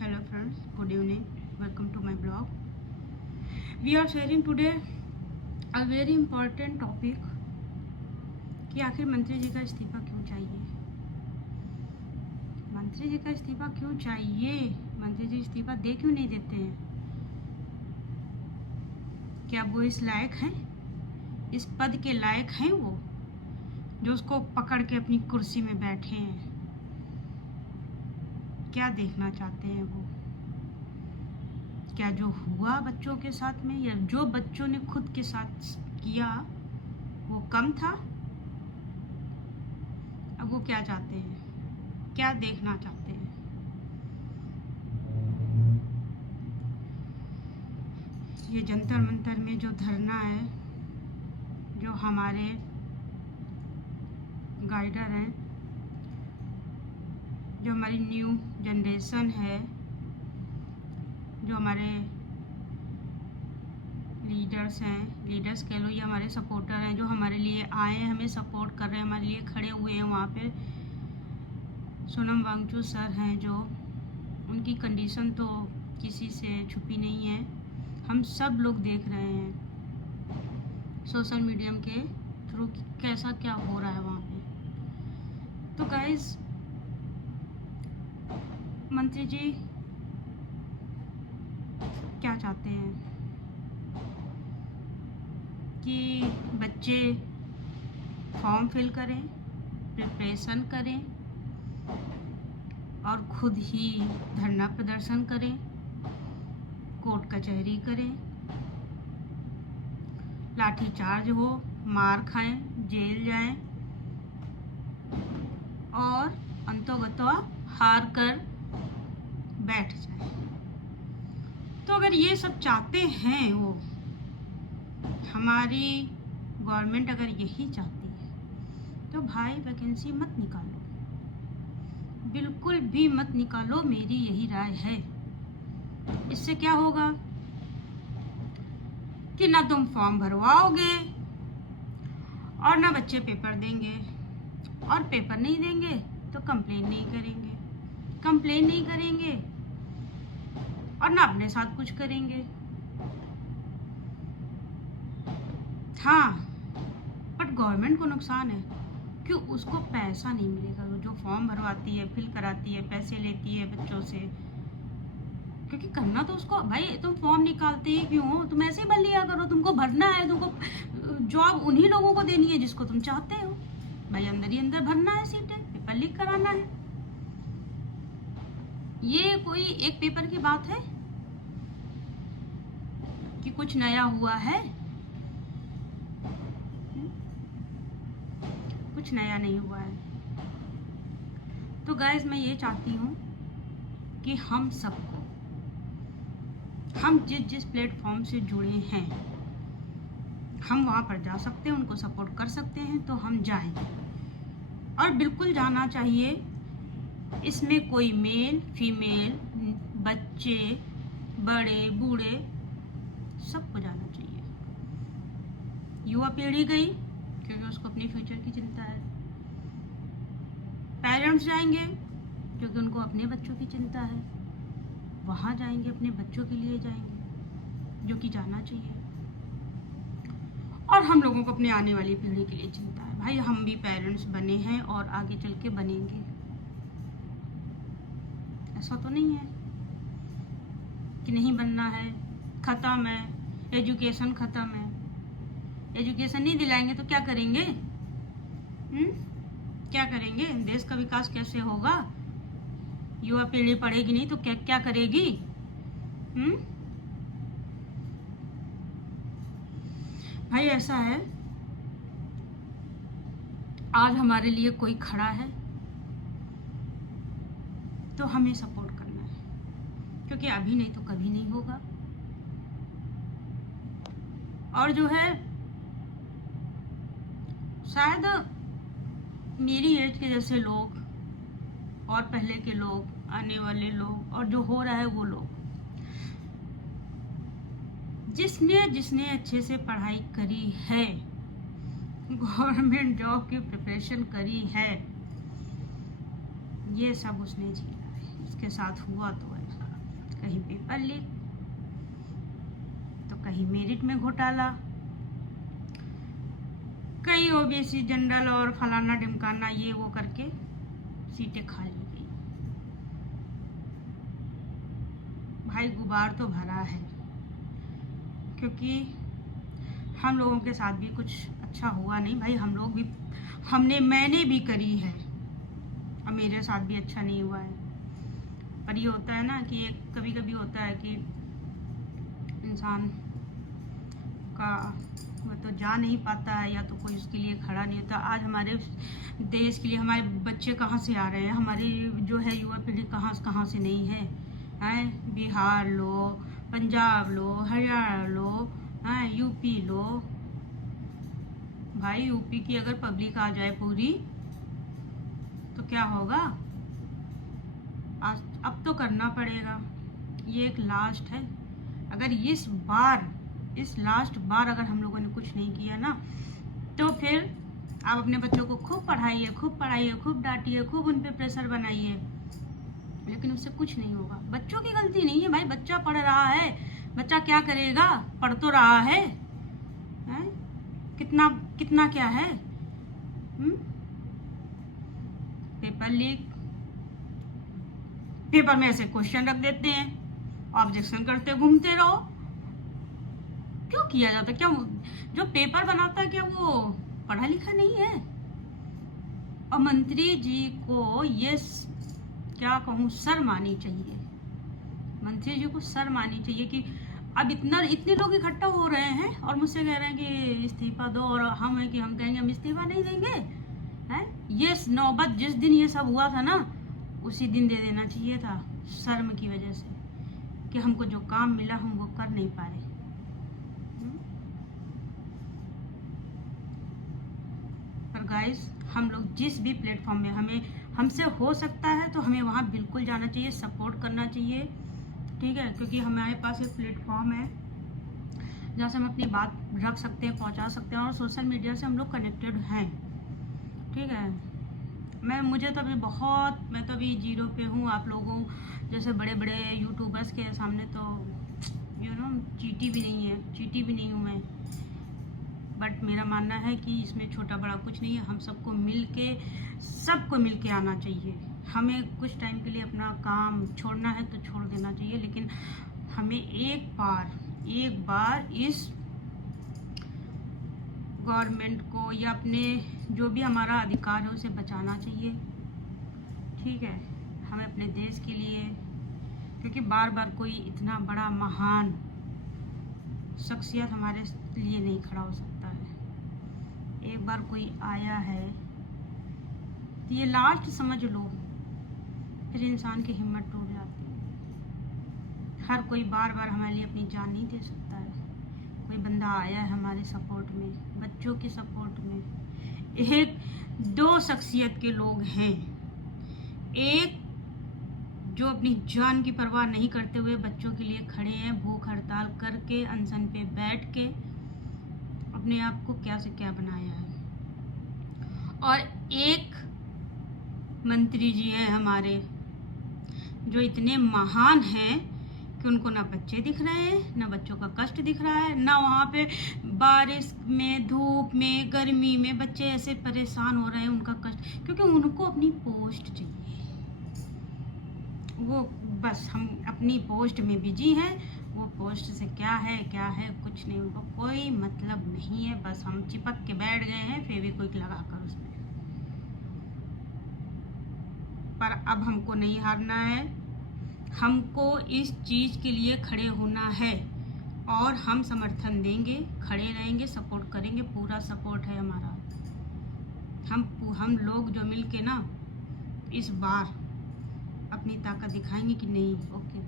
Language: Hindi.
Hello friends, good evening. Welcome to my blog. We are sharing today a very important topic कि आखिर मंत्री जी का इस्तीफा क्यों चाहिए। मंत्री जी का इस्तीफा क्यों चाहिए? मंत्री जी इस्तीफा दे क्यों नहीं देते हैं? क्या वो इस लायक हैं, इस पद के लायक हैं वो, जो उसको पकड़ के अपनी कुर्सी में बैठे हैं? क्या देखना चाहते हैं वो? क्या जो हुआ बच्चों के साथ में या जो बच्चों ने खुद के साथ किया वो कम था? अब वो क्या चाहते हैं, क्या देखना चाहते हैं? ये जंतर मंतर में जो धरना है, जो हमारे गाइडर हैं, जो हमारी न्यू जनरेशन है, जो हमारे लीडर्स हैं, लीडर्स कह लो या हमारे सपोर्टर हैं, जो हमारे लिए आए हैं, हमें सपोर्ट कर रहे हैं, हमारे लिए खड़े हुए हैं वहाँ पे सोनम वांगचुक सर हैं, जो उनकी कंडीशन तो किसी से छुपी नहीं है। हम सब लोग देख रहे हैं सोशल मीडिया के थ्रू कैसा क्या हो रहा है वहाँ पे। तो गाइस, मंत्री जी क्या चाहते हैं कि बच्चे फॉर्म फिल करें, प्रिपरेशन करें और खुद ही धरना प्रदर्शन करें, कोर्ट कचहरी करें, लाठीचार्ज हो, मार खाएं, जेल जाएं और अंतोगत्वा हार कर बैठ जाएं। तो अगर ये सब चाहते हैं वो, हमारी गवर्नमेंट अगर यही चाहती है तो भाई वैकेंसी मत निकालो, बिल्कुल भी मत निकालो, मेरी यही राय है। इससे क्या होगा कि ना तुम फॉर्म भरवाओगे और ना बच्चे पेपर देंगे, और पेपर नहीं देंगे तो कंप्लेन नहीं करेंगे, कंप्लेन नहीं करेंगे और ना अपने साथ कुछ करेंगे। हाँ, बट गवर्नमेंट को नुकसान है, क्यों? उसको पैसा नहीं मिलेगा। जो फॉर्म भरवाती है, फिल कराती है, पैसे लेती है बच्चों से, क्योंकि करना तो उसको, भाई तुम फॉर्म निकालते ही क्यों हो? तुम ऐसे ही भर लिया करो, तुमको भरना है, तुमको जॉब उन्हीं लोगों को देनी है जिसको तुम चाहते हो। भाई अंदर ही अंदर भरना है सीटें, पेपर लीक कराना है। ये कोई एक पेपर की बात है कि कुछ नया हुआ है? कुछ नया नहीं हुआ है। तो गाइस, मैं ये चाहती हूँ कि हम सबको, हम जिस जिस प्लेटफॉर्म से जुड़े हैं, हम वहाँ पर जा सकते हैं, उनको सपोर्ट कर सकते हैं, तो हम जाएं। और बिल्कुल जाना चाहिए। इसमें कोई मेल फीमेल, बच्चे, बड़े बूढ़े, सबको जाना चाहिए। युवा पीढ़ी गई क्योंकि उसको अपनी फ्यूचर की चिंता है, पेरेंट्स जाएंगे क्योंकि उनको अपने बच्चों की चिंता है, वहाँ जाएंगे, अपने बच्चों के लिए जाएंगे, जो कि जाना चाहिए। और हम लोगों को अपने आने वाली पीढ़ी के लिए चिंता है। भाई हम भी पेरेंट्स बने हैं और आगे चल के बनेंगे, ऐसा तो नहीं है कि नहीं बनना है। खत्म है, एजुकेशन खत्म है। एजुकेशन नहीं दिलाएंगे तो क्या करेंगे? क्या करेंगे? देश का विकास कैसे होगा? युवा पीढ़ी पढ़ेगी नहीं तो क्या क्या करेगी? भाई ऐसा है, आज हमारे लिए कोई खड़ा है तो हमें सपोर्ट करना है, क्योंकि अभी नहीं तो कभी नहीं होगा। और जो है, शायद मेरी एज के जैसे लोग और पहले के लोग, आने वाले लोग और जो हो रहा है वो लोग, जिसने जिसने अच्छे से पढ़ाई करी है, गवर्नमेंट जॉब की प्रिपरेशन करी है, ये सब उसने झेला है, उसके साथ हुआ तो ऐसा। कहीं पेपर लीक, तो कहीं मेरिट में घोटाला, कहीं ओबीसी जनरल और फलाना ढिमकाना ये वो करके सीटें खा ली गई। भाई गुबार तो भरा है, क्योंकि हम लोगों के साथ भी कुछ अच्छा हुआ नहीं भाई। हम लोग भी मैंने भी करी है और मेरे साथ भी अच्छा नहीं हुआ है। पर ये होता है ना कि कभी कभी होता है कि इंसान का वो तो जा नहीं पाता है, या तो कोई उसके लिए खड़ा नहीं होता। आज हमारे देश के लिए हमारे बच्चे कहाँ से आ रहे हैं, हमारी जो है युवा पीढ़ी कहाँ से नहीं है, हैं? बिहार लो, पंजाब लो, हरियाणा लो, हैं? यूपी लो। भाई यूपी की अगर पब्लिक आ जाए पूरी तो क्या होगा? अब तो करना पड़ेगा, ये एक लास्ट है। अगर इस लास्ट बार अगर हम लोगों ने कुछ नहीं किया ना, तो फिर आप अपने बच्चों को खूब पढ़ाइए, खूब डांटिए, खूब उन पे प्रेशर बनाइए, लेकिन उससे कुछ नहीं होगा। बच्चों की गलती नहीं है भाई, बच्चा पढ़ रहा है, बच्चा क्या करेगा, पढ़ तो रहा है, हैं? कितना क्या है। पेपर लीक, पेपर में ऐसे क्वेश्चन रख देते हैं, ऑब्जेक्शन करते घूमते रहो। क्यों किया जाता? क्या जो पेपर बनाता है क्या वो पढ़ा लिखा नहीं है? और मंत्री जी को ये क्या कहूँ, शर्म आनी चाहिए। मंत्री जी को शर्म आनी चाहिए कि अब इतने लोग इकट्ठा हो रहे हैं और मुझसे कह रहे हैं कि इस्तीफा दो, और हम कहेंगे हम इस्तीफा नहीं देंगे, हैं? ये नौबत जिस दिन ये सब हुआ था ना, उसी दिन दे देना चाहिए था, शर्म की वजह से कि हमको जो काम मिला हम वो कर नहीं पाए। पर गाइस, हम लोग जिस भी प्लेटफॉर्म में हमसे हो सकता है तो हमें वहाँ बिल्कुल जाना चाहिए, सपोर्ट करना चाहिए, ठीक है? क्योंकि हमारे पास एक प्लेटफॉर्म है जहाँ से हम अपनी बात रख सकते हैं, पहुँचा सकते हैं, और सोशल मीडिया से हम लोग कनेक्टेड हैं, ठीक है? मुझे तो मैं तो अभी जीरो पे हूँ। आप लोगों जैसे बड़े बड़े यूट्यूबर्स के सामने तो चीटी भी नहीं हूँ मैं। बट मेरा मानना है कि इसमें छोटा बड़ा कुछ नहीं है, हम सबको मिल के आना चाहिए। हमें कुछ टाइम के लिए अपना काम छोड़ना है तो छोड़ देना चाहिए, लेकिन हमें एक बार इस गवर्नमेंट को या अपने जो भी हमारा अधिकार है उसे बचाना चाहिए, ठीक है? हमें अपने देश के लिए, क्योंकि बार बार कोई इतना बड़ा महान शख्सियत हमारे लिए नहीं खड़ा हो सकता है। एक बार कोई आया है तो ये लास्ट समझ लो, फिर इंसान की हिम्मत टूट जाती है। हर कोई बार बार हमारे लिए अपनी जान नहीं दे सकता है। कोई बंदा आया है हमारे सपोर्ट में, बच्चों के सपोर्ट में। एक दो शख्सियत के लोग हैं, एक जो अपनी जान की परवाह नहीं करते हुए बच्चों के लिए खड़े हैं, भूख हड़ताल करके, अनशन पे बैठ के अपने आप को क्या से क्या बनाया है। और एक मंत्री जी हैं हमारे जो इतने महान हैं कि उनको ना बच्चे दिख रहे हैं, ना बच्चों का कष्ट दिख रहा है, ना वहाँ पे बारिश में, धूप में, गर्मी में बच्चे ऐसे परेशान हो रहे हैं उनका कष्ट, क्योंकि उनको अपनी पोस्ट चाहिए। वो बस हम अपनी पोस्ट में बिजी हैं, वो पोस्ट से क्या है कुछ नहीं, उनको कोई मतलब नहीं है। बस हम चिपक के बैठ गए हैं फेविक्विक लगा कर उसमें। पर अब हमको नहीं हारना है, हमको इस चीज़ के लिए खड़े होना है और हम समर्थन देंगे, खड़े रहेंगे, सपोर्ट करेंगे, पूरा सपोर्ट है हमारा। हम लोग जो मिल के ना इस बार अपनी ताकत दिखाएंगे कि नहीं। ओके।